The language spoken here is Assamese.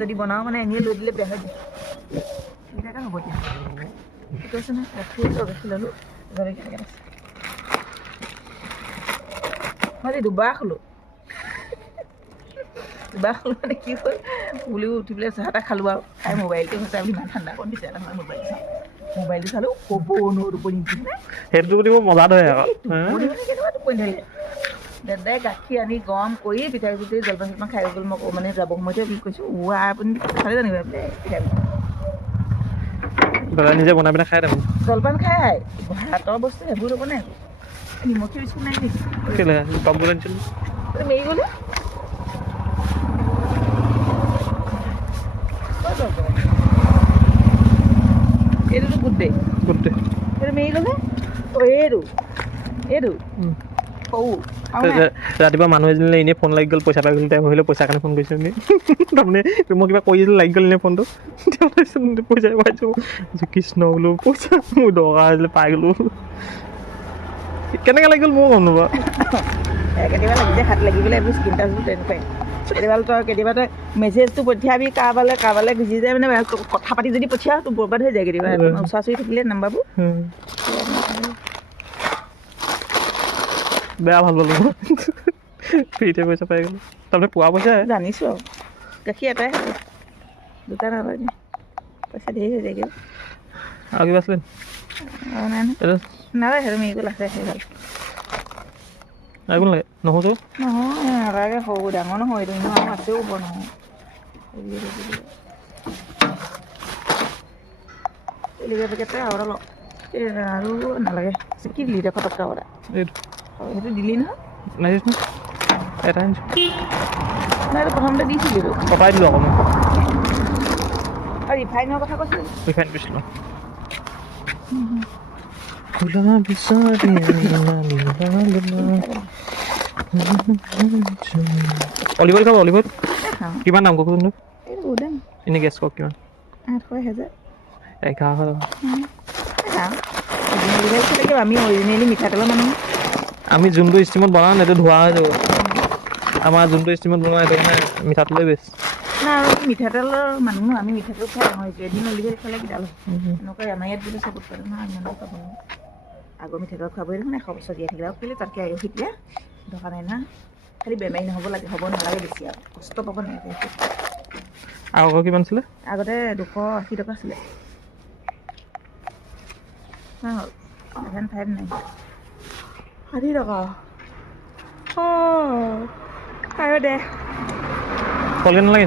যদি বনাও মানে এনেই লৈ দিলে বেয়া হৈ যায় তেনেকৈ হ'ব এতিয়া সেইটো আছে নহয় গাখীৰ ল'লোঁ জলকীয়া আছে মই আজি দুবাৰ খালোঁ মানে কি হ'ল বুলিও উঠি পেলাই চাহ তাহ খালোঁ আৰু খাই মোবাইলটো হৈছে বুলি ইমান ঠাণ্ডা অকণ দিছে নহয় মোবাইলটো চালোঁ ক'ব নোৱাৰোঁ টোপনি উঠিছে সেইটো বুলি মোৰ মজা ধৰে আকৌ টোপনি মানে কেনেকুৱা টোপনি ধৰিলে দাদাই গাখীৰ আনি গৰম কৰি পিঠাগুড়ি জলপান চলপান খাই গ'ল মই মানে যাব সময়তে বুলি কৈছোঁ আপুনি খালে জানিব বোলে দাদা নিজে বনাই পিনে খাই থাকোঁ জলপান খাই ভাতৰ বস্তু সেইবোৰ নবনাই আকৌ নিমখীয়া বিস্কুট নাই নেকি কেলে বাবুল আনিছিলোঁ মেৰি গ'লে এইটোতো গুড ডে সেইটো মেৰি গ'লে অঁ এইটো সৰু ৰাতিপুৱা মানুহ এজনীলৈ এনেই ফোন লাগি গ'ল পইচা পাই গ'ল টাইম আহিলে পইচাৰ কাৰণে ফোন কৰিছোঁ আমি তাৰমানে মই কিবা কৰি আছিলোঁ লাগি গ'ল এনেই ফোনটো পইচা পাইছোঁ কৃষ্ণ বোলো পইচা মোৰ দৰকাৰ হৈছিলে পাই গ'লোঁ কেনেকৈ লাগি গ'ল ময়ো গম নাপাওঁ কেতিয়াবা লাগি যায় হাত লাগি পেলাই এইবোৰ স্কিন টাচবোৰ তেনেকুৱাই কেতিয়াবা তই মেছেজটো পঠিয়াবি কাৰোবালৈ গুচি যায় মানে কথা পাতি যদি পঠিয়াও তোৰ বৰবাদ হৈ যায় কেতিয়াবা ওচৰা ওচৰি থাকিলে নাম্বাৰবোৰ বেয়া ভাল পালোঁ ফ্ৰীতে পইচা পাই গ'লোঁ তাৰমানে পোৱা পইচা জানিছোঁ আৰু গাখীৰ এটাই দুটা নালাগে পইচা ধেৰ হৈ যায়গৈ আৰু কিবা আছিলে নাই নালাগে সেইটো মেৰি গ'ল আছে সেই ভাল একো নালাগে নহৈছো নহয় নালাগে সৰু ডাঙৰ নহয় এইটো নহয় আৰু আছেও বৰ নহয় তেলিকা পেকেটে আৰু আৰু নালাগে কি দিলি এতিয়া ফটককৈ আৰু এইটো সেইটো দিলি নহয় নাই এটা আনিছোঁ নাই এইটো প্ৰথমতে দিছিলোঁ এইটো কটাই দিলোঁ আকৌ মই আৰু ৰিফাইনৰ কথা কৈছিলোঁ ৰিফাইন দিছিলোঁ খোলা বিচাৰি অলিভ অইল খাব অলিভ অইল কিমান দাম কওকচোন এইটো বহুত দাম এনেই গেছ কওক কিমান 800,000 11,000 টকা আমি অৰিজিনেলি মিঠাতেলৰ মানুহ আমি যোনটো ষ্টিমত বনাওঁ সেইটো ধোৱা হৈ যাব আমাৰ যোনটো ষ্টিমত বনোৱা সেইটো মানে মিঠাতেলেই বেষ্ট নাই আৰু মিঠাতেলৰ মানুহ আমি মিঠাতেল খাই নহয় এদিন অলিভেল খালে কিডাল এনেকুৱা আমাৰ ইয়াত বোলে চব উৎপাদন নহয় আমি খাব নোৱাৰোঁ আগৰ মিঠাতেল খাবই দেখোন 100 বছৰ জীয়াই থাকিলে আৰু কেলৈ তাতকৈ আৰু এতিয়া দৰকাৰ নাই না খালি বেমাৰী নহ'ব লাগে হ'ব নালাগে বেছি আৰু কষ্ট পাব নালাগে আৰু কিমান আছিলে আগতে 280 টকা আছিলে হ'ল 759 60 টকা অঁ আৰু দে কলগেট নালাগে